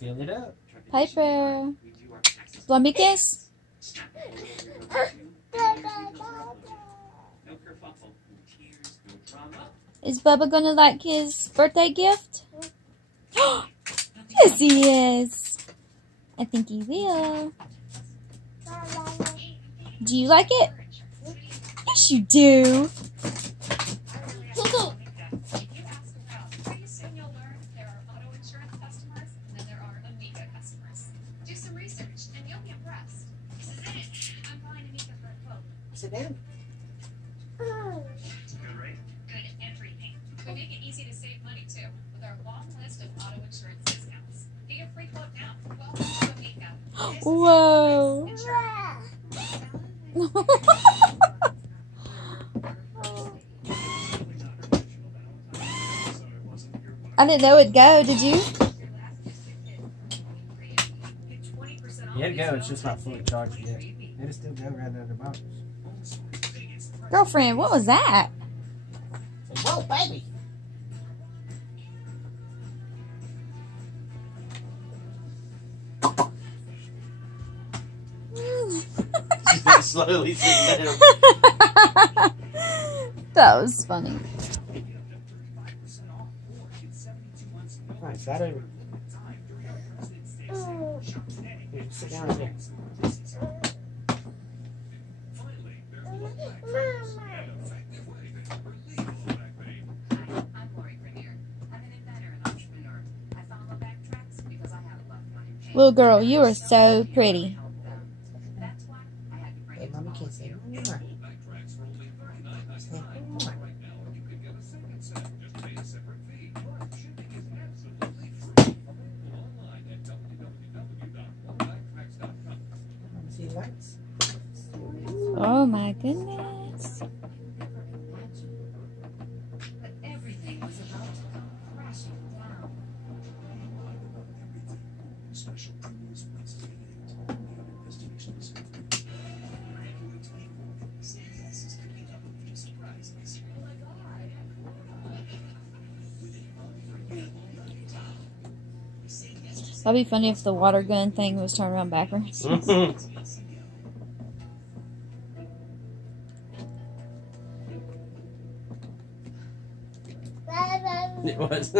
Fill it up. Piper. Want me a kiss? Is Bubba gonna like his birthday gift? Yes, he is. I think he will. Do you like it? Yes, you do. Sit down. Good rate? Good everything. We make it easy to save money too with our long list of auto insurance discounts. Get your free quote now. Welcome to Amica. Whoa. I didn't know it'd go, did you? Yeah, it go. It's just not fully charged yet. It'll still go right out of the box. Girlfriend, what was that? Whoa, baby! She's not slowly sitting down. That was funny. Alright, slide over. Here, sit down right here. Little girl, you are so pretty. Hey, mommy can't say mwah. Say mwah. See lights? Oh my goodness. Everything was about to come crashing down. Special criminals investigating investigations. CBS is cooking up a few surprises. Oh my God! That'd be funny if the water gun thing was turned around backwards. It was.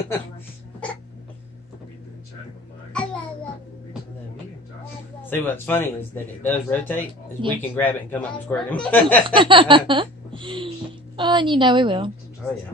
See, what's funny is that it does rotate. Is we can grab it and come up and squirt him. Oh, and you know we will. Oh, yeah.